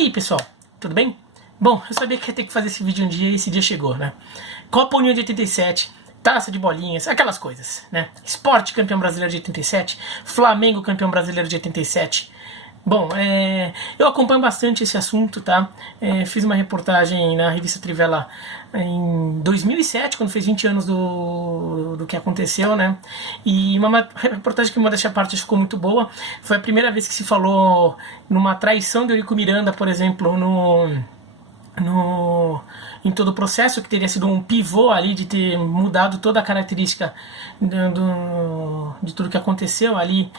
aí, pessoal, tudo bem? Bom, eu sabia que ia ter que fazer esse vídeo um dia e esse dia chegou, né? Copa União de 87, taça de bolinhas, aquelas coisas, né? Sport campeão brasileiro de 87, Flamengo campeão brasileiro de 87. Bom, eu acompanho bastante esse assunto, tá? Fiz uma reportagem na revista Trivela em 2007, quando fez 20 anos do que aconteceu, né? E uma reportagem que, modéstia à parte, ficou muito boa. Foi a primeira vez que se falou numa traição de Eurico Miranda, por exemplo, em todo o processo, que teria sido um pivô ali de ter mudado toda a característica de tudo que aconteceu ali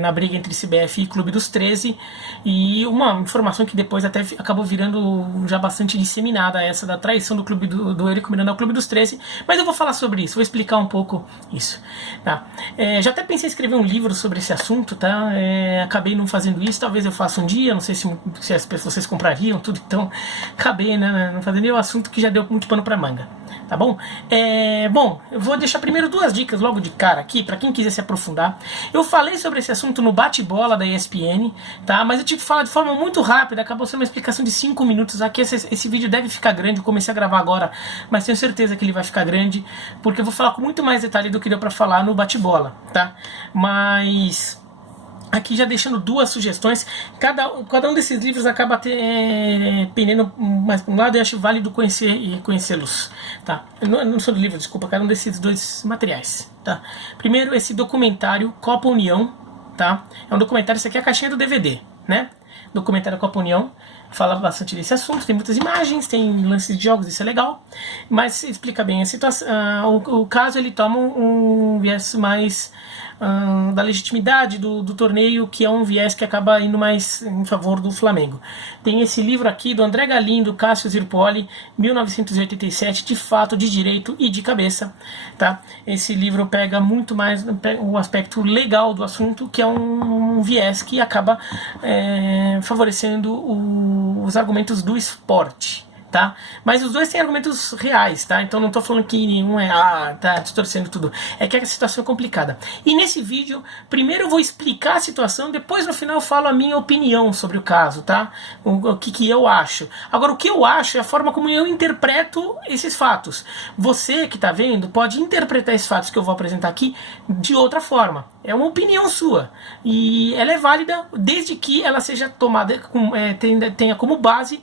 na briga entre CBF e Clube dos 13, e uma informação que depois até acabou virando já bastante disseminada, essa da traição do clube do Eurico Miranda ao Clube dos 13, mas eu vou falar sobre isso, vou explicar um pouco isso, tá? Já até pensei em escrever um livro sobre esse assunto, tá? Acabei não fazendo isso, talvez eu faça um dia, não sei se as pessoas, vocês comprariam tudo, então acabei, né, não fazendo nenhum assunto que já deu muito pano pra manga, tá bom? Bom, eu vou deixar primeiro duas dicas logo de cara aqui, pra quem quiser se aprofundar. Eu falei sobre esse assunto no bate-bola da ESPN, tá? Mas eu tive que falar de forma muito rápida, acabou sendo uma explicação de 5 minutos aqui. Esse vídeo deve ficar grande, eu comecei a gravar agora, mas tenho certeza que ele vai ficar grande, porque eu vou falar com muito mais detalhe do que deu pra falar no bate-bola, tá? Mas aqui já deixando duas sugestões. Cada um desses livros acaba pendendo mais para um lado, e acho válido conhecer e conhecê-los, tá? Eu não sou do livro, desculpa, cada um desses dois materiais, tá? Primeiro, esse documentário Copa União, tá? É um documentário, isso aqui é a caixinha do DVD, né? Documentário Copa União, fala bastante desse assunto, tem muitas imagens, tem lances de jogos, isso é legal, mas explica bem a situação. O caso, ele toma um viés mais da legitimidade do torneio, que é um viés que acaba indo mais em favor do Flamengo. Tem esse livro aqui do André Galindo, Cássio Zirpoli, 1987, de fato, de direito e de cabeça, tá? Esse livro pega muito mais o aspecto legal do assunto, que é um viés que acaba favorecendo os argumentos do esporte, tá? Mas os dois têm argumentos reais, tá? Então não tô falando que nenhum tá distorcendo tudo. É que a situação é complicada. E nesse vídeo, primeiro eu vou explicar a situação, depois no final eu falo a minha opinião sobre o caso, tá? O que eu acho. Agora, o que eu acho é a forma como eu interpreto esses fatos. Você que tá vendo pode interpretar esses fatos que eu vou apresentar aqui de outra forma. É uma opinião sua. E ela é válida desde que ela seja tomada, tenha como base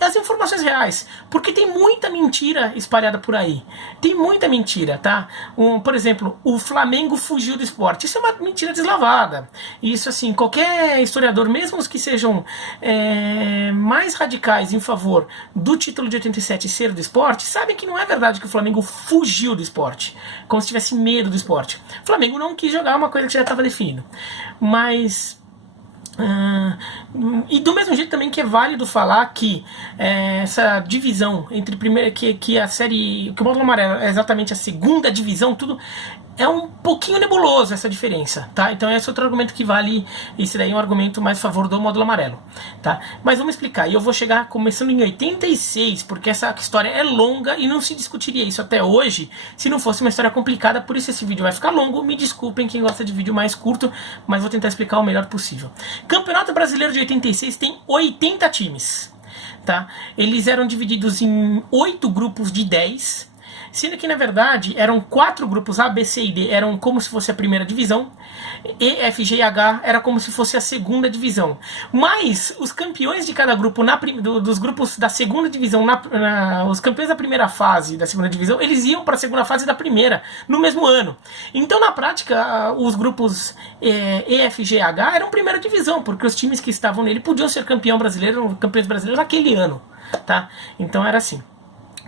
as informações reais, porque tem muita mentira espalhada por aí, tem muita mentira, tá? Por exemplo, o Flamengo fugiu do esporte, isso é uma mentira deslavada, isso assim, qualquer historiador, mesmo os que sejam mais radicais em favor do título de 87 ser do esporte, sabem que não é verdade que o Flamengo fugiu do esporte, como se tivesse medo do esporte. O Flamengo não quis jogar uma coisa que já estava definida, mas e do mesmo jeito também que é válido falar que essa divisão entre que a série, que o módulo amarelo é exatamente a segunda divisão, tudo é um pouquinho nebuloso essa diferença, tá? Então esse é outro argumento que vale, esse daí é um argumento mais a favor do módulo amarelo, tá? Mas vamos explicar, e eu vou chegar começando em 86, porque essa história é longa e não se discutiria isso até hoje se não fosse uma história complicada, por isso esse vídeo vai ficar longo, me desculpem quem gosta de vídeo mais curto, mas vou tentar explicar o melhor possível. Campeonato Brasileiro de 86 tem 80 times, tá? Eles eram divididos em 8 grupos de 10, sendo que na verdade eram 4 grupos, A, B, C e D eram como se fosse a primeira divisão, E, F, G e H era como se fosse a segunda divisão, mas os campeões de cada grupo, dos grupos da segunda divisão, os campeões da primeira fase da segunda divisão, eles iam para a segunda fase da primeira, no mesmo ano. Então na prática os grupos E, F, G e H eram primeira divisão, porque os times que estavam nele podiam ser campeões brasileiros naquele ano, tá? Então era assim.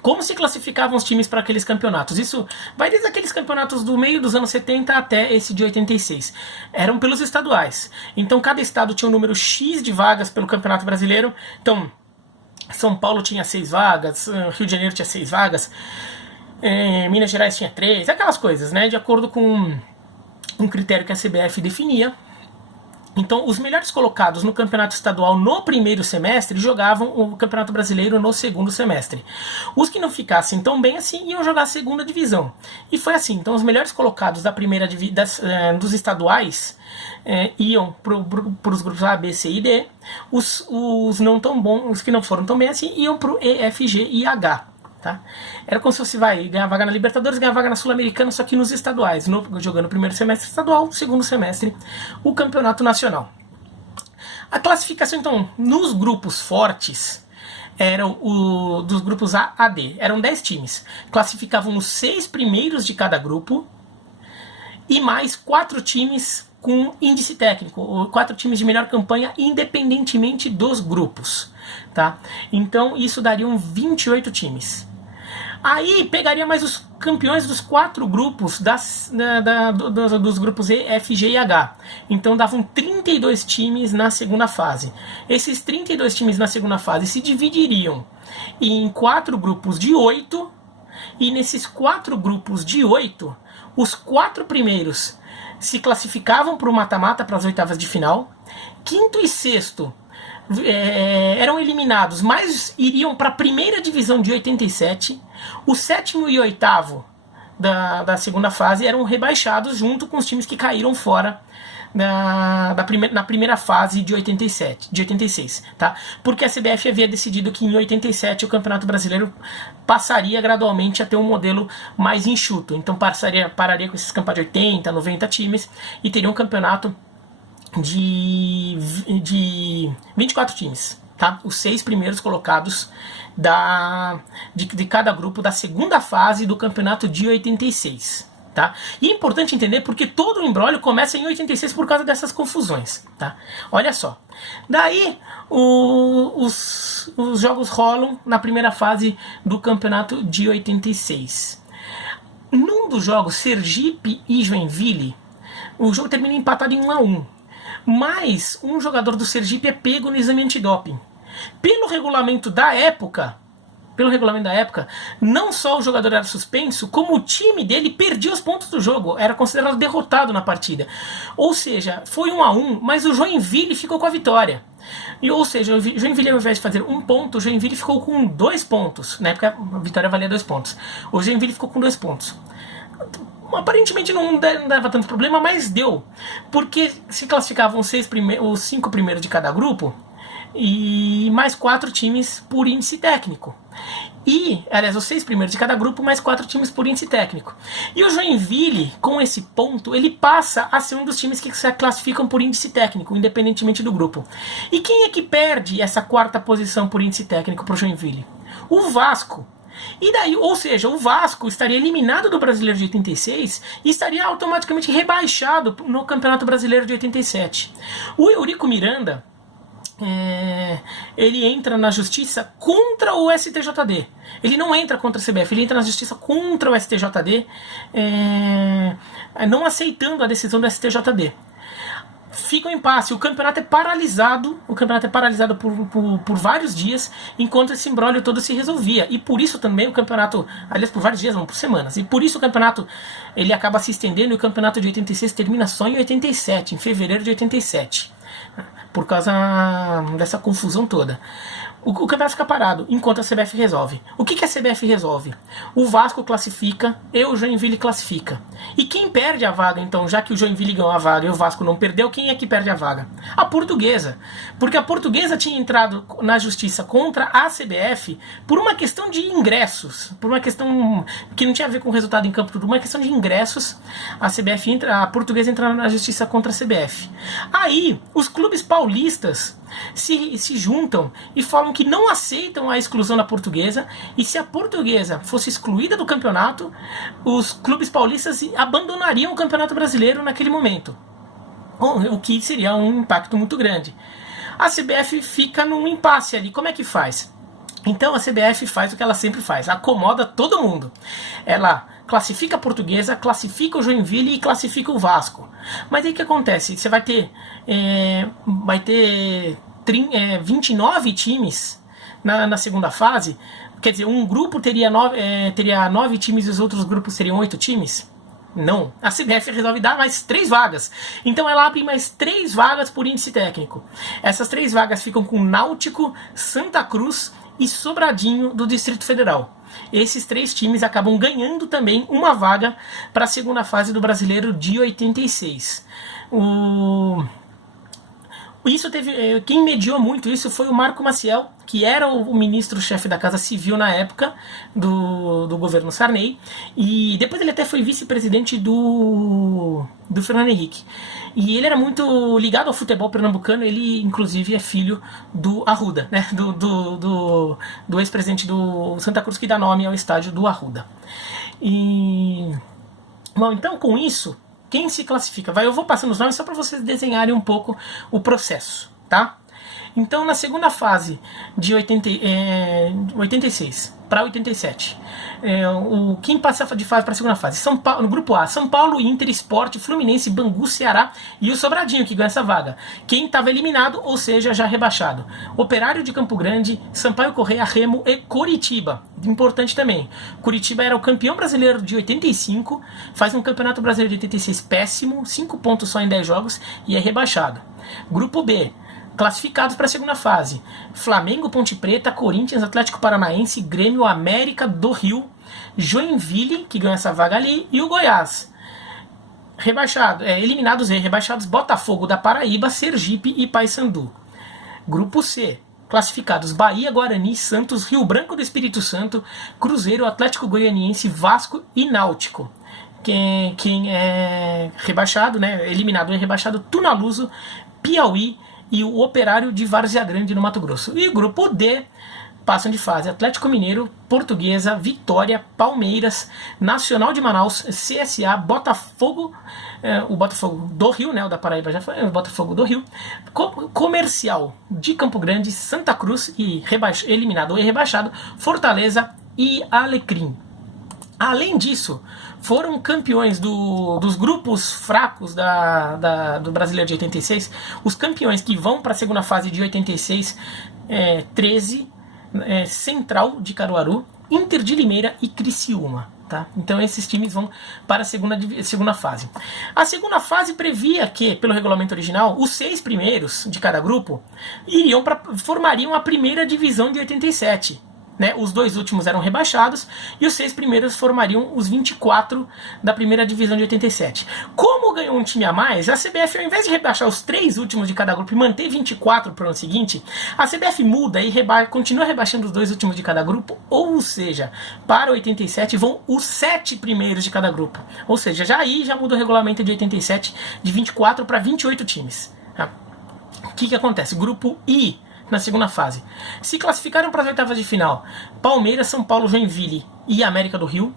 Como se classificavam os times para aqueles campeonatos? Isso vai desde aqueles campeonatos do meio dos anos 70 até esse de 86. Eram pelos estaduais. Então cada estado tinha um número X de vagas pelo Campeonato Brasileiro. Então São Paulo tinha 6 vagas, Rio de Janeiro tinha 6 vagas, Minas Gerais tinha 3, aquelas coisas, né? De acordo com um critério que a CBF definia. Então, os melhores colocados no campeonato estadual no primeiro semestre jogavam o Campeonato Brasileiro no segundo semestre. Os que não ficassem tão bem assim iam jogar a segunda divisão. E foi assim. Então, os melhores colocados da primeira dos estaduais iam para os grupos A, B, C e D. Os não tão bons, os que não foram tão bem assim, iam para o E, F, G e H. Tá? Era como se você vai ganhar vaga na Libertadores, ganhar vaga na Sul-Americana, só que nos estaduais, jogando o primeiro semestre estadual, segundo semestre o campeonato nacional. A classificação, então, nos grupos fortes, eram dos grupos A a D, eram 10 times. Classificavam os 6 primeiros de cada grupo e mais 4 times com índice técnico, ou 4 times de melhor campanha, independentemente dos grupos. Tá? Então, isso dariam 28 times. Aí pegaria mais os campeões dos 4 grupos dos grupos E, F, G e H. Então davam 32 times na segunda fase. Esses 32 times na segunda fase se dividiriam em 4 grupos de 8. E nesses 4 grupos de 8, os 4 primeiros se classificavam para o mata-mata, para as oitavas de final. Quinto e sexto eram eliminados, mas iriam para a primeira divisão de 87. O sétimo e oitavo da segunda fase eram rebaixados junto com os times que caíram fora na primeira fase de 86, tá? Porque a CBF havia decidido que em 87 o Campeonato Brasileiro passaria gradualmente a ter um modelo mais enxuto. Então pararia com esses campeonatos de 80, 90 times e teria um campeonato de 24 times, tá? Os 6 primeiros colocados de cada grupo da segunda fase do campeonato de 86, tá? E é importante entender porque todo o imbróglio começa em 86 por causa dessas confusões, tá? Olha só, daí os jogos rolam na primeira fase do campeonato de 86. Num dos jogos, Sergipe e Joinville, o jogo termina empatado em 1-1. Mas um jogador do Sergipe é pego no exame antidoping. Pelo regulamento da época, não só o jogador era suspenso, como o time dele perdia os pontos do jogo, era considerado derrotado na partida. Ou seja, foi 1-1, mas o Joinville ficou com a vitória. Ou seja, o Joinville, ao invés de fazer 1 ponto, o Joinville ficou com 2 pontos. Na época, a vitória valia 2 pontos. O Joinville ficou com 2 pontos. Aparentemente não dava tanto problema, mas deu. Porque se classificavam os 5 primeiros de cada grupo e mais 4 times por índice técnico. Aliás, os 6 primeiros de cada grupo, mais 4 times por índice técnico. E o Joinville, com esse ponto, ele passa a ser um dos times que se classificam por índice técnico, independentemente do grupo. E quem é que perde essa 4ª posição por índice técnico para o Joinville? O Vasco. E daí, ou seja, o Vasco estaria eliminado do Brasileiro de 86 e estaria automaticamente rebaixado no Campeonato Brasileiro de 87. O Eurico Miranda, ele entra na justiça contra o STJD. Ele não entra contra a CBF, ele entra na justiça contra o STJD, não aceitando a decisão do STJD. Fica um impasse, o campeonato é paralisado por vários dias, enquanto esse imbróglio todo se resolvia, e por isso também o campeonato, aliás, por vários dias, não, por semanas, e por isso o campeonato ele acaba se estendendo, e o campeonato de 86 termina só em 87, em fevereiro de 87, por causa dessa confusão toda. O campeonato fica parado, enquanto a CBF resolve. O que a CBF resolve? O Vasco classifica e o Joinville classifica. E quem perde a vaga, então, já que o Joinville ganhou a vaga e o Vasco não perdeu, quem é que perde a vaga? A Portuguesa. Porque a Portuguesa tinha entrado na justiça contra a CBF por uma questão de ingressos, por uma questão que não tinha a ver com o resultado em campo, por uma questão de ingressos. A Portuguesa entra na justiça contra a CBF. Aí, os clubes paulistas se juntam e falam que não aceitam a exclusão da Portuguesa, e se a Portuguesa fosse excluída do campeonato, os clubes paulistas abandonariam o Campeonato Brasileiro naquele momento, o que seria um impacto muito grande. A CBF fica num impasse ali. Como é que faz? Então a CBF faz o que ela sempre faz, acomoda todo mundo. Ela classifica a Portuguesa, classifica o Joinville e classifica o Vasco. Mas aí o que acontece? Você vai ter 29 times na segunda fase. Quer dizer, um grupo teria 9 times e os outros grupos teriam 8 times? Não. A CBF resolve dar mais 3 vagas. Então ela abre mais 3 vagas por índice técnico. Essas 3 vagas ficam com Náutico, Santa Cruz e Sobradinho do Distrito Federal. Esses 3 times acabam ganhando também uma vaga para a segunda fase do Brasileiro de 86. Isso teve, quem mediou muito isso foi o Marco Maciel, que era o ministro-chefe da Casa Civil na época do governo Sarney, e depois ele até foi vice-presidente do Fernando Henrique. E ele era muito ligado ao futebol pernambucano, ele inclusive é filho do Arruda, né? do ex-presidente do Santa Cruz, que dá nome ao estádio do Arruda. Bom, então com isso, quem se classifica? Eu vou passando os nomes só para vocês desenharem um pouco o processo, tá? Então, na segunda fase, de 86 para 87, quem passa de fase para a segunda fase? São Paulo, no grupo A, São Paulo, Inter, Sport, Fluminense, Bangu, Ceará e o Sobradinho, que ganha essa vaga. Quem estava eliminado, ou seja, já rebaixado? Operário de Campo Grande, Sampaio Correia, Remo e Coritiba. Importante também, Coritiba era o campeão brasileiro de 85, faz um campeonato brasileiro de 86 péssimo, 5 pontos só em 10 jogos e é rebaixado. Grupo B, classificados para a segunda fase: Flamengo, Ponte Preta, Corinthians, Atlético Paranaense, Grêmio, América do Rio, Joinville, que ganhou essa vaga ali, e o Goiás. Eliminados e rebaixados: Botafogo da Paraíba, Sergipe e Paysandu. Grupo C, classificados: Bahia, Guarani, Santos, Rio Branco do Espírito Santo, Cruzeiro, Atlético Goianiense, Vasco e Náutico. Quem é rebaixado, né, eliminado e rebaixado: Tunaluso, Piauí e o Operário de Várzea Grande, no Mato Grosso. E o grupo D passam de fase: Atlético Mineiro, Portuguesa, Vitória, Palmeiras, Nacional de Manaus, CSA, Botafogo, o Botafogo do Rio, né, o da Paraíba já foi, o Botafogo do Rio, Comercial de Campo Grande, Santa Cruz e eliminado e rebaixado, Fortaleza e Alecrim. Além disso, foram campeões dos grupos fracos do Brasileiro de 86, os campeões que vão para a segunda fase de 86, 13, Central de Caruaru, Inter de Limeira e Criciúma. Tá? Então esses times vão para a segunda fase. A segunda fase previa que, pelo regulamento original, os 6 primeiros de cada grupo formariam a primeira divisão de 87. Né, os 2 últimos eram rebaixados e os 6 primeiros formariam os 24 da primeira divisão de 87. Como ganhou um time a mais, a CBF, ao invés de rebaixar os 3 últimos de cada grupo e manter 24 para o ano seguinte, a CBF muda e continua rebaixando os 2 últimos de cada grupo, ou seja, para 87 vão os 7 primeiros de cada grupo. Ou seja, já muda o regulamento de 87 de 24 para 28 times. Tá? O que acontece? Grupo I, na segunda fase, se classificaram para as oitavas de final Palmeiras, São Paulo, Joinville e América do Rio.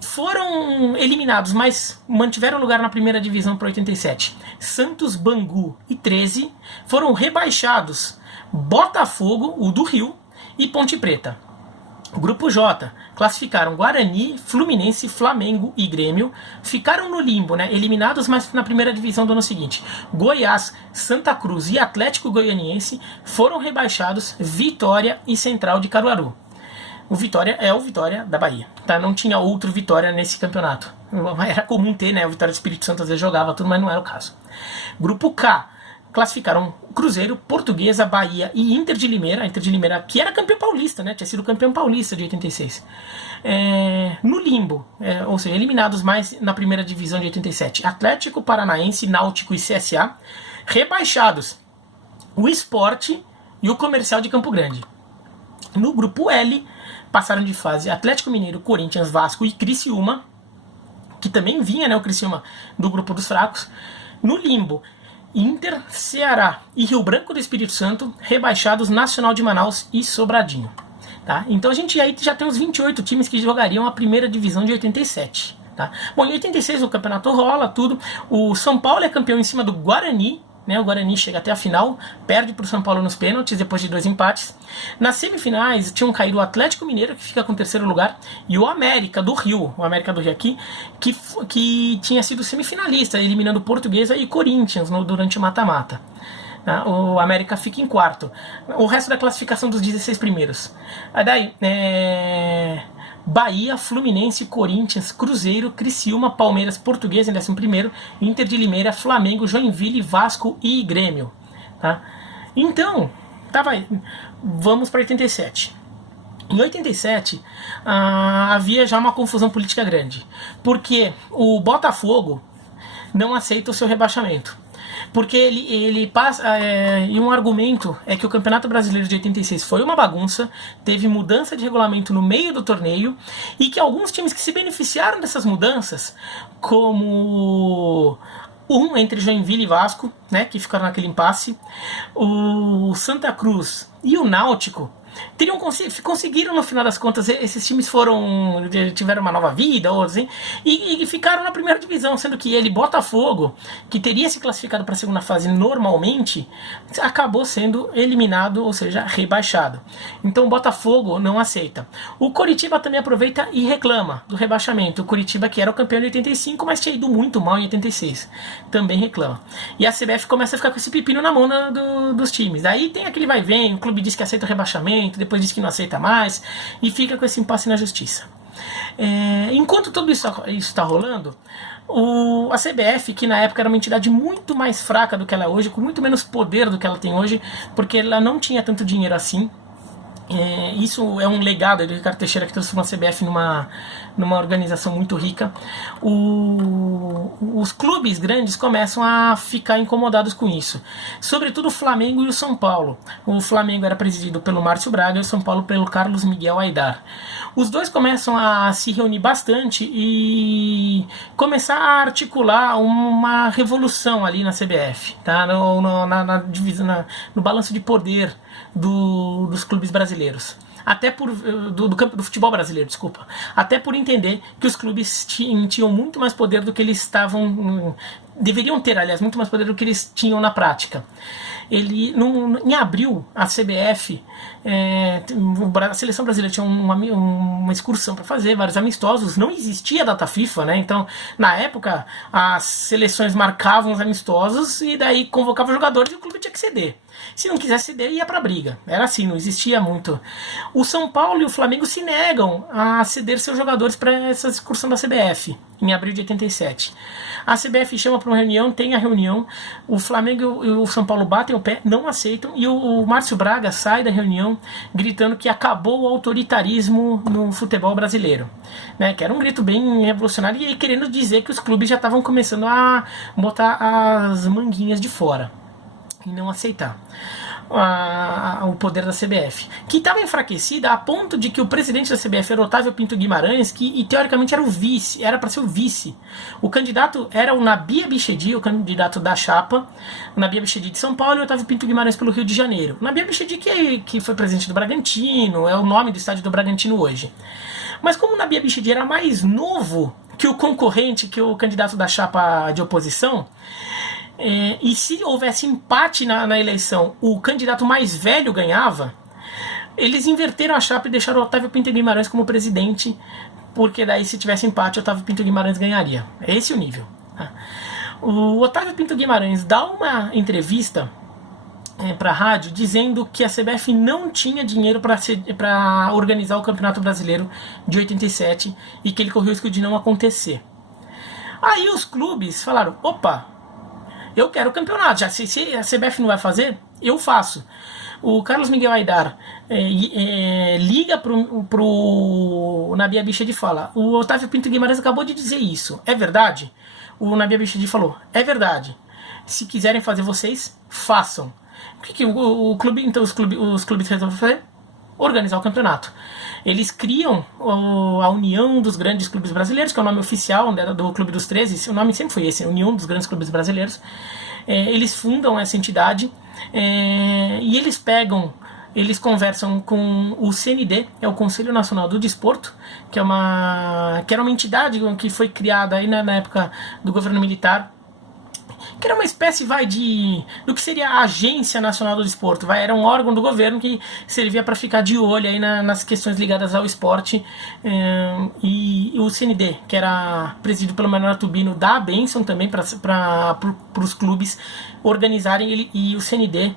Foram eliminados, mas mantiveram lugar na primeira divisão para 87 Santos, Bangu e 13. Foram rebaixados Botafogo, o do Rio, e Ponte Preta. Grupo J, classificaram Guarani, Fluminense, Flamengo e Grêmio. Ficaram no limbo, né, eliminados, mas na primeira divisão do ano seguinte. Goiás, Santa Cruz e Atlético Goianiense. Foram rebaixados Vitória e Central de Caruaru. O Vitória é o Vitória da Bahia, tá? Não tinha outro Vitória nesse campeonato. Era comum ter, né, o Vitória do Espírito Santo às vezes jogava tudo, mas não era o caso. Grupo K, classificaram Cruzeiro, Portuguesa, Bahia e Inter de Limeira. Inter de Limeira, que era campeão paulista, né? Tinha sido campeão paulista de 86. No limbo, ou seja, eliminados mais na primeira divisão de 87. Atlético Paranaense, Náutico e CSA. Rebaixados o Sport e o Comercial de Campo Grande. No grupo L, passaram de fase Atlético Mineiro, Corinthians, Vasco e Criciúma, que também vinha, né, o Criciúma do grupo dos fracos. No limbo, Inter, Ceará e Rio Branco do Espírito Santo, rebaixados Nacional de Manaus e Sobradinho. Tá? Então a gente aí já tem os 28 times que jogariam a primeira divisão de 87. Tá? Bom, em 86 o campeonato rola, tudo. O São Paulo é campeão em cima do Guarani. Né, o Guarani chega até a final, perde para o São Paulo nos pênaltis depois de 2 empates. Nas semifinais tinham caído o Atlético Mineiro, que fica com o 3º lugar, e o América do Rio, aqui, que tinha sido semifinalista, eliminando Portuguesa e Corinthians durante o mata-mata. O América fica em 4º. O resto da classificação dos 16 primeiros. Aí daí, Bahia, Fluminense, Corinthians, Cruzeiro, Criciúma, Palmeiras, Portuguesa em 11º, Inter de Limeira, Flamengo, Joinville, Vasco e Grêmio. Tá? Então, vamos para 87. Em 87, havia já uma confusão política grande, porque o Botafogo não aceita o seu rebaixamento. Porque ele passa. E um argumento é que o Campeonato Brasileiro de 86 foi uma bagunça, teve mudança de regulamento no meio do torneio, e que alguns times que se beneficiaram dessas mudanças, como entre Joinville e Vasco, né, que ficaram naquele impasse, o Santa Cruz e o Náutico, conseguiram, no final das contas, esses times tiveram uma nova vida, ou assim, e ficaram na primeira divisão, sendo que Botafogo, que teria se classificado para a segunda fase normalmente, acabou sendo eliminado, ou seja, rebaixado. Então o Botafogo não aceita. O Coritiba também aproveita e reclama do rebaixamento. O Coritiba, que era o campeão de 85, mas tinha ido muito mal em 86, também reclama. E a CBF começa a ficar com esse pepino na mão dos times. Aí tem aquele vai e vem, o clube diz que aceita o rebaixamento, depois diz que não aceita mais, e fica com esse impasse na justiça. Enquanto tudo isso está rolando, a CBF, que na época era uma entidade muito mais fraca do que ela é hoje, com muito menos poder do que ela tem hoje, porque ela não tinha tanto dinheiro assim. Isso é um legado do Ricardo Teixeira, que transformou a CBF numa organização muito rica. Os clubes grandes começam a ficar incomodados com isso, sobretudo o Flamengo e o São Paulo. O Flamengo era presidido pelo Márcio Braga e o São Paulo pelo Carlos Miguel Aidar. Os dois começam a se reunir bastante e começar a articular uma revolução ali na CBF, tá? No balanço de poder dos clubes brasileiros. Até do futebol brasileiro, desculpa. Até por entender que os clubes tinham muito mais poder do que eles deveriam ter, aliás, muito mais poder do que eles tinham na prática. Em abril, a CBF, a seleção brasileira tinha uma excursão para fazer, vários amistosos, não existia data FIFA, né? Então, na época, as seleções marcavam os amistosos e daí convocavam jogadores e o clube tinha que ceder. Se não quisesse ceder, ia pra briga. Era assim, não existia muito. O São Paulo e o Flamengo se negam a ceder seus jogadores para essa excursão da CBF, em abril de 87. A CBF chama para uma reunião, tem a reunião, o Flamengo e o São Paulo batem o pé, não aceitam, e o Márcio Braga sai da reunião gritando que acabou o autoritarismo no futebol brasileiro, né, que era um grito bem revolucionário, e querendo dizer que os clubes já estavam começando a botar as manguinhas de fora e não aceitar o poder da CBF, que estava enfraquecida a ponto de que o presidente da CBF era Otávio Pinto Guimarães, que teoricamente era o vice, era para ser o vice. O candidato era o Nabi Abichedi, o candidato da chapa, o Nabi Abichedi de São Paulo e o Otávio Pinto Guimarães pelo Rio de Janeiro. O Nabi Abichedi que foi presidente do Bragantino, é o nome do estádio do Bragantino hoje. Mas como o Nabi Abichedi era mais novo que o concorrente, que o candidato da chapa de oposição, e se houvesse empate na eleição, o candidato mais velho ganhava, eles inverteram a chapa e deixaram o Otávio Pinto Guimarães como presidente, porque daí se tivesse empate, o Otávio Pinto Guimarães ganharia. É esse o nível. O Otávio Pinto Guimarães dá uma entrevista para a rádio dizendo que a CBF não tinha dinheiro para organizar o Campeonato Brasileiro de 87 e que ele correu o risco de não acontecer. Aí os clubes falaram, opa, eu quero o campeonato, já se a CBF não vai fazer, eu faço. O Carlos Miguel Aidar liga pro Nabi Abichedi e fala, o Otávio Pinto Guimarães acabou de dizer isso, é verdade? O Nabi Abichedi falou, é verdade. Se quiserem fazer vocês, façam. O que o clube, então os clubes resolvem fazer? Organizar o campeonato. Eles criam a União dos Grandes Clubes Brasileiros, que é o nome oficial do Clube dos 13, o nome sempre foi esse, União dos Grandes Clubes Brasileiros. Eles fundam essa entidade e eles conversam com o CND, é o Conselho Nacional do Desporto, que era uma entidade que foi criada aí na época do governo militar, que era uma espécie do que seria a Agência Nacional do Desporto, era um órgão do governo que servia para ficar de olho aí nas questões ligadas ao esporte, e o CND, que era presidido pelo Manuel Tubino, dá a bênção também para os clubes organizarem, e o CND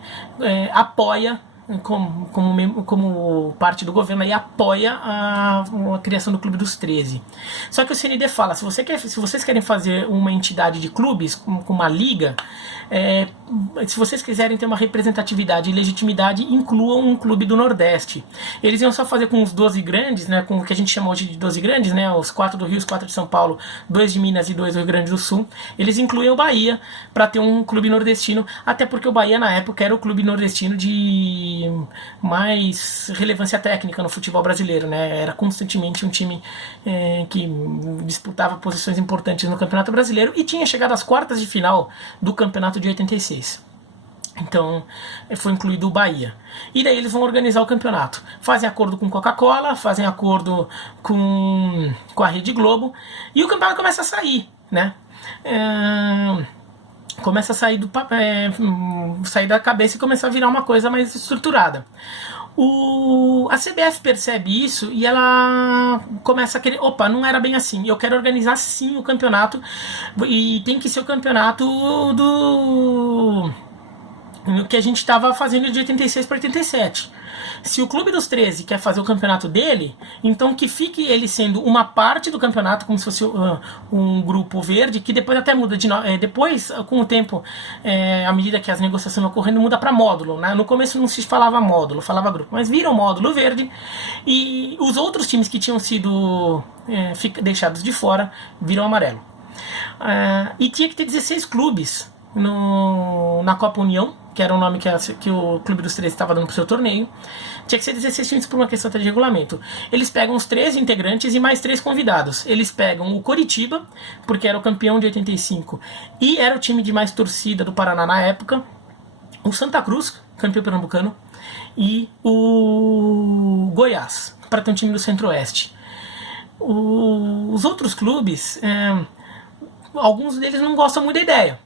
apoia como parte do governo, aí apoia a criação do Clube dos 13. Só que o CND fala, se vocês querem fazer uma entidade de clubes, com uma liga, se vocês quiserem ter uma representatividade e legitimidade, incluam um clube do Nordeste. Eles iam só fazer com os 12 grandes, né, com o que a gente chama hoje de 12 grandes, né, os 4 do Rio, os 4 de São Paulo, 2 de Minas e 2 do Rio Grande do Sul. Eles incluíam o Bahia para ter um clube nordestino, até porque o Bahia na época era o clube nordestino de mais relevância técnica no futebol brasileiro, né, era constantemente um time que disputava posições importantes no Campeonato Brasileiro e tinha chegado às quartas de final do Campeonato de 86. Então foi incluído o Bahia. E daí eles vão organizar o campeonato. Fazem acordo com Coca-Cola, fazem acordo com a Rede Globo e o campeonato começa a sair, né? Começa a sair sair da cabeça e começar a virar uma coisa mais estruturada. A CBF percebe isso e ela começa a querer, não era bem assim, eu quero organizar sim o campeonato e tem que ser o campeonato do que a gente estava fazendo de 86 para 87. Se o Clube dos 13 quer fazer o campeonato dele, então que fique ele sendo uma parte do campeonato, como se fosse um grupo verde, que depois até muda de depois, com o tempo, à medida que as negociações vão ocorrendo, muda para módulo, né? No começo não se falava módulo, falava grupo, mas vira o módulo verde e os outros times que tinham sido deixados de fora viram amarelo. E tinha que ter 16 clubes na Copa União, que era o nome que o Clube dos 13 estava dando para o seu torneio. Tinha que ser 16 times por uma questão de regulamento. Eles pegam os 13 integrantes e mais 3 convidados. Eles pegam o Coritiba, porque era o campeão de 85 e era o time de mais torcida do Paraná na época, o Santa Cruz, campeão pernambucano, e o Goiás, para ter um time do Centro-Oeste. Os outros clubes, alguns deles não gostam muito da ideia.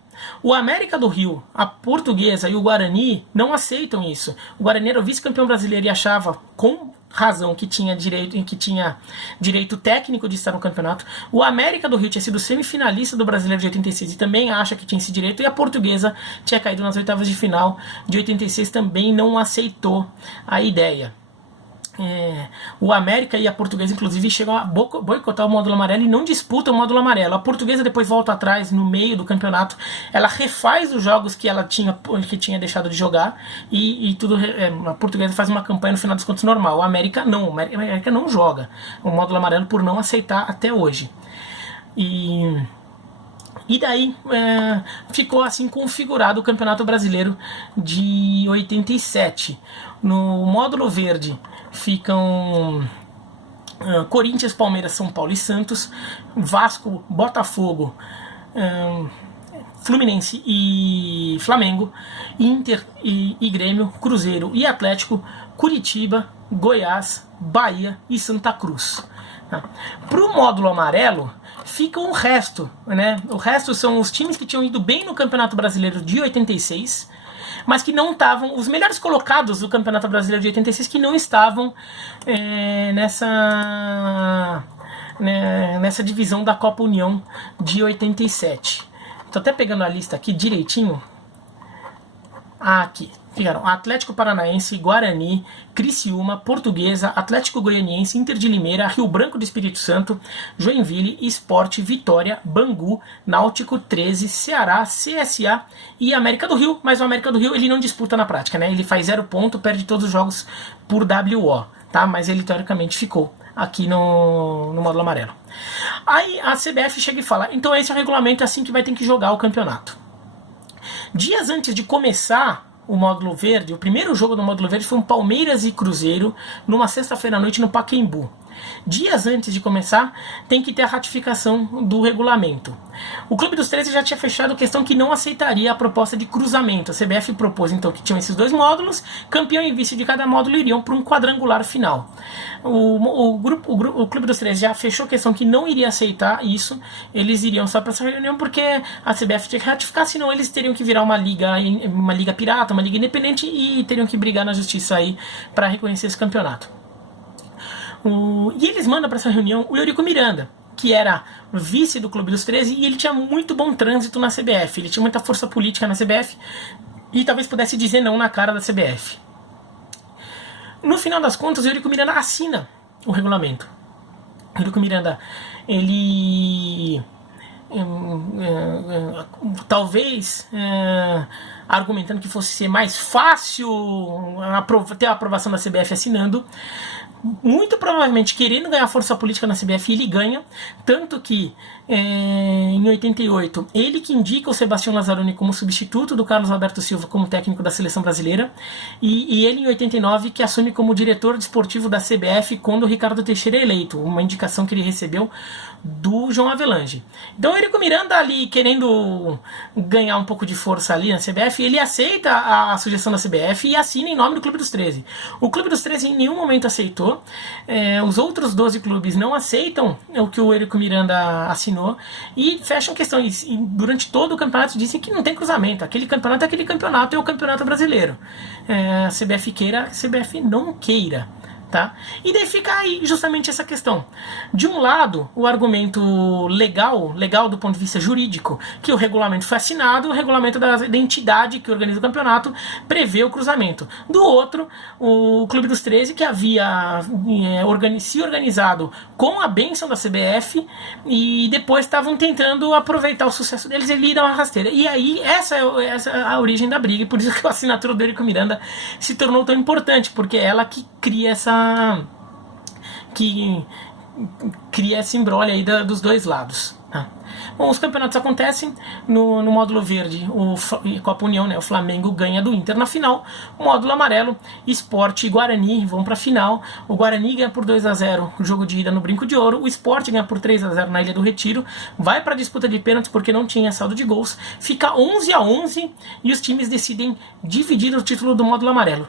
O América do Rio, a Portuguesa e o Guarani não aceitam isso. O Guarani era o vice-campeão brasileiro e achava, com razão, que tinha direito técnico de estar no campeonato. O América do Rio tinha sido semifinalista do Brasileiro de 86 e também acha que tinha esse direito. E a Portuguesa tinha caído nas oitavas de final de 86, também não aceitou a ideia. O América e a Portuguesa inclusive chegam a boicotar o módulo amarelo e não disputam o módulo amarelo. A Portuguesa depois volta atrás no meio do campeonato, ela refaz os jogos que ela tinha deixado de jogar e tudo. A Portuguesa faz uma campanha no final dos contos normal. A América não joga o módulo amarelo por não aceitar até hoje. E daí ficou assim configurado o Campeonato Brasileiro de 87. No módulo verde ficam Corinthians, Palmeiras, São Paulo e Santos, Vasco, Botafogo, Fluminense e Flamengo, Inter e Grêmio, Cruzeiro e Atlético, Curitiba, Goiás, Bahia e Santa Cruz. Para o módulo amarelo fica o resto, né? O resto são os times que tinham ido bem no Campeonato Brasileiro de 86, mas que não estavam, os melhores colocados do Campeonato Brasileiro de 86 que não estavam nessa divisão da Copa União de 87. Estou até pegando a lista aqui direitinho. Aqui ficaram Atlético Paranaense, Guarani, Criciúma, Portuguesa, Atlético Goianiense, Inter de Limeira, Rio Branco do Espírito Santo, Joinville, Sport, Vitória, Bangu, Náutico, 13, Ceará, CSA e América do Rio. Mas o América do Rio ele não disputa na prática, né? Ele faz 0 ponto, perde todos os jogos por WO, tá? Mas ele teoricamente ficou aqui no módulo amarelo. Aí a CBF chega e fala, então esse é o regulamento, é assim que vai ter que jogar o campeonato. Dias antes de começar o módulo verde, o primeiro jogo do módulo verde foi um Palmeiras e Cruzeiro numa sexta-feira à noite no Pacaembu. Dias antes de começar, tem que ter a ratificação do regulamento. O Clube dos 13 já tinha fechado a questão que não aceitaria a proposta de cruzamento. A CBF propôs então que tinham esses 2 módulos, campeão e vice de cada módulo iriam para um quadrangular final. O Clube dos 13 já fechou a questão que não iria aceitar isso, eles iriam só para essa reunião porque a CBF tinha que ratificar, senão eles teriam que virar uma liga pirata, uma liga independente e teriam que brigar na justiça aí para reconhecer esse campeonato. E eles mandam para essa reunião o Eurico Miranda, que era vice do Clube dos 13 e ele tinha muito bom trânsito na CBF, ele tinha muita força política na CBF e talvez pudesse dizer não na cara da CBF. No final das contas, o Eurico Miranda assina o regulamento. O Eurico Miranda, ele talvez argumentando que fosse ser mais fácil ter a aprovação da CBF assinando, muito provavelmente querendo ganhar força política na CBF, ele ganha, tanto que em 88 ele que indica o Sebastião Lazzaroni como substituto do Carlos Alberto Silva como técnico da seleção brasileira, e ele em 89 que assume como diretor desportivo da CBF quando o Ricardo Teixeira é eleito, uma indicação que ele recebeu do João Avelange. Então o Eurico Miranda ali querendo ganhar um pouco de força ali na CBF, ele aceita a sugestão da CBF e assina em nome do Clube dos 13. O Clube dos 13 em nenhum momento aceitou, os outros 12 clubes não aceitam o que o Eurico Miranda assinou e fecham questão. E durante todo o campeonato dizem que não tem cruzamento, aquele campeonato é o campeonato brasileiro. A CBF queira, a CBF não queira. Tá? E daí fica aí justamente essa questão. De um lado, o argumento legal do ponto de vista jurídico, que o regulamento foi assinado, o regulamento da entidade que organiza o campeonato prevê o cruzamento. Do outro, o Clube dos 13, que havia se organizado com a bênção da CBF e depois estavam tentando aproveitar o sucesso deles e lhe dar uma rasteira. E aí, essa é a origem da briga, e por isso que a assinatura do Eurico Miranda se tornou tão importante, porque é ela que cria esse imbróglio aí dos dois lados. Tá? Bom, os campeonatos acontecem no módulo verde, Copa União, né, o Flamengo ganha do Inter na final. O módulo amarelo, Sport e Guarani vão para a final. O Guarani ganha por 2-0 o jogo de ida no Brinco de Ouro. O Sport ganha por 3-0 na Ilha do Retiro. Vai para a disputa de pênaltis porque não tinha saldo de gols. Fica 11-11 e os times decidem dividir o título do módulo amarelo.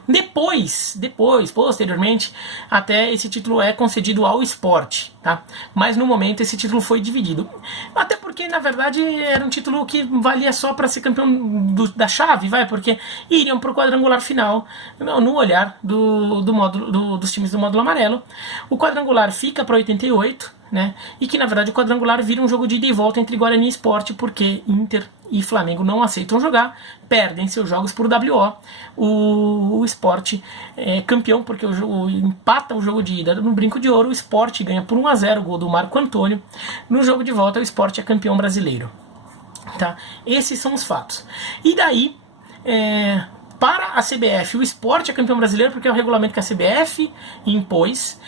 Posteriormente, até esse título é concedido ao Sport, tá? Mas no momento esse título foi dividido. Até porque, na verdade, era um título que valia só para ser campeão da chave, porque iriam para o quadrangular final, no olhar dos times do módulo amarelo. O quadrangular fica para 88, né? E que, na verdade, o quadrangular vira um jogo de ida e volta entre Guarani e Sport, porque Inter e Flamengo não aceitam jogar, perdem seus jogos por WO. O Sport é campeão porque empata o jogo de ida no Brinco de Ouro. O Sport ganha por 1-0 o gol do Marco Antônio. No jogo de volta, o Sport é campeão brasileiro. Tá? Esses são os fatos. E daí, para a CBF, o Sport é campeão brasileiro porque é o regulamento que a CBF impôs.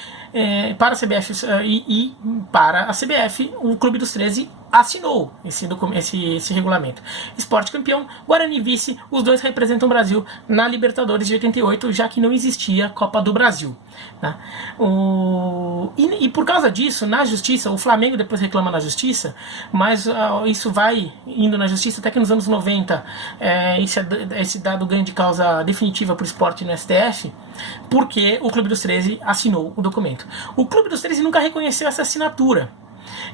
Para a CBF para a CBF, o Clube dos 13 assinou esse regulamento. Sport campeão, Guarani vice, os dois representam o Brasil na Libertadores de 88, já que não existia Copa do Brasil. Tá? E por causa disso, na justiça, o Flamengo depois reclama na justiça, mas isso vai indo na justiça até que nos anos 90 esse dado ganho de causa definitiva para o Sport no STF, porque o Clube dos 13 assinou o documento. O Clube dos 13 nunca reconheceu essa assinatura,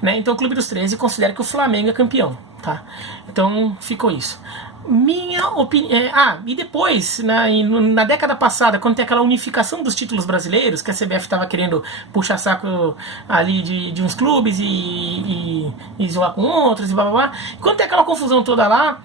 né? Então o Clube dos 13 considera que o Flamengo é campeão, tá? Então ficou isso. Minha opinião. E depois, na década passada, quando tem aquela unificação dos títulos brasileiros, que a CBF estava querendo puxar saco ali de uns clubes e zoar com outros e blá blá blá. Quando tem aquela confusão toda lá,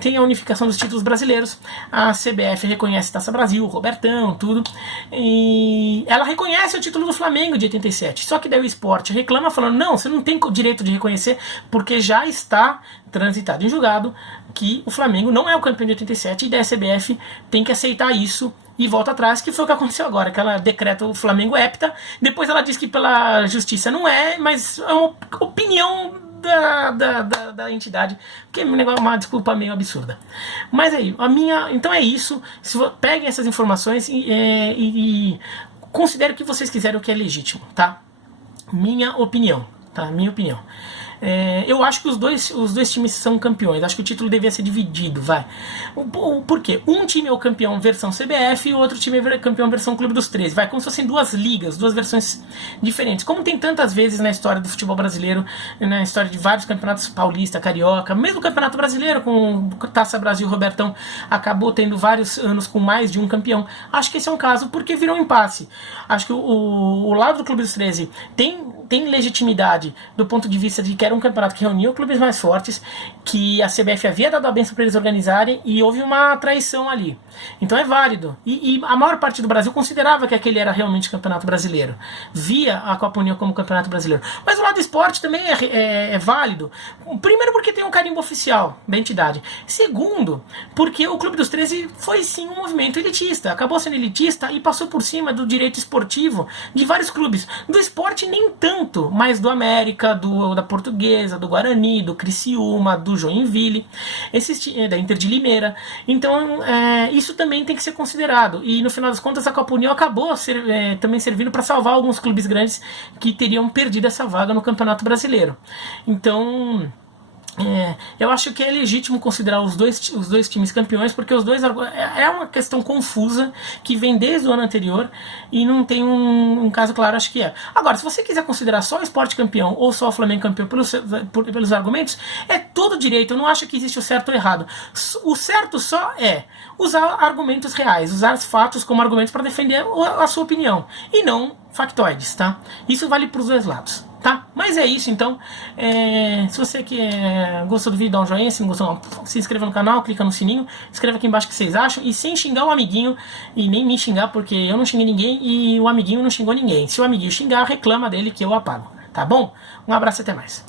tem a unificação dos títulos brasileiros, a CBF reconhece Taça Brasil, Robertão, tudo, e ela reconhece o título do Flamengo de 87. Só que daí o Sport reclama, falando: não, você não tem direito de reconhecer, porque já está transitado em julgado que o Flamengo não é o campeão de 87 e daí a CBF tem que aceitar isso e volta atrás, que foi o que aconteceu agora, que ela decreta o Flamengo hepta, depois ela diz que pela justiça não é, mas é uma opinião da entidade, que é uma desculpa meio absurda. Mas aí, então é isso. Peguem essas informações e considerem o que vocês quiserem, o que é legítimo, tá? Minha opinião, tá? Minha opinião. Eu acho que os dois times são campeões. Acho que o título devia ser dividido, vai. Por quê? Um time é o campeão versão CBF e o outro time é o campeão versão Clube dos 13. Vai, como se fossem duas ligas, duas versões diferentes. Como tem tantas vezes na história do futebol brasileiro, na história de vários campeonatos paulista, carioca, mesmo o Campeonato Brasileiro com Taça Brasil, Robertão, acabou tendo vários anos com mais de um campeão. Acho que esse é um caso porque virou um impasse. Acho que o lado do Clube dos 13 tem legitimidade do ponto de vista de que era era um campeonato que reunia clubes mais fortes, que a CBF havia dado a benção para eles organizarem e houve uma traição ali. Então é válido. E a maior parte do Brasil considerava que aquele era realmente campeonato brasileiro. Via a Copa União como campeonato brasileiro. Mas o lado do esporte também é válido. Primeiro porque tem um carimbo oficial da entidade. Segundo, porque o Clube dos 13 foi sim um movimento elitista. Acabou sendo elitista e passou por cima do direito esportivo de vários clubes. Do esporte nem tanto, mas do América, da Portuguesa, do Guarani, do Criciúma, do Joinville, da Inter de Limeira. Então isso também tem que ser considerado. E no final das contas a Copa União acabou também servindo para salvar alguns clubes grandes que teriam perdido essa vaga no Campeonato Brasileiro. Então eu acho que é legítimo considerar os dois times campeões, porque os dois é uma questão confusa que vem desde o ano anterior e não tem um caso claro, acho que é. Agora, se você quiser considerar só o Sport campeão ou só o Flamengo campeão pelos argumentos, é todo direito, eu não acho que existe o certo ou errado. O certo só é usar argumentos reais, usar os fatos como argumentos para defender a sua opinião, e não factoides, tá? Isso vale para os dois lados. Tá? Mas é isso, então. Se você gostou do vídeo, dá um joinha. Se não gostou, se inscreva no canal, clica no sininho. Escreva aqui embaixo o que vocês acham. E sem xingar o amiguinho, e nem me xingar, porque eu não xinguei ninguém e o amiguinho não xingou ninguém. Se o amiguinho xingar, reclama dele que eu apago. Tá bom? Um abraço e até mais.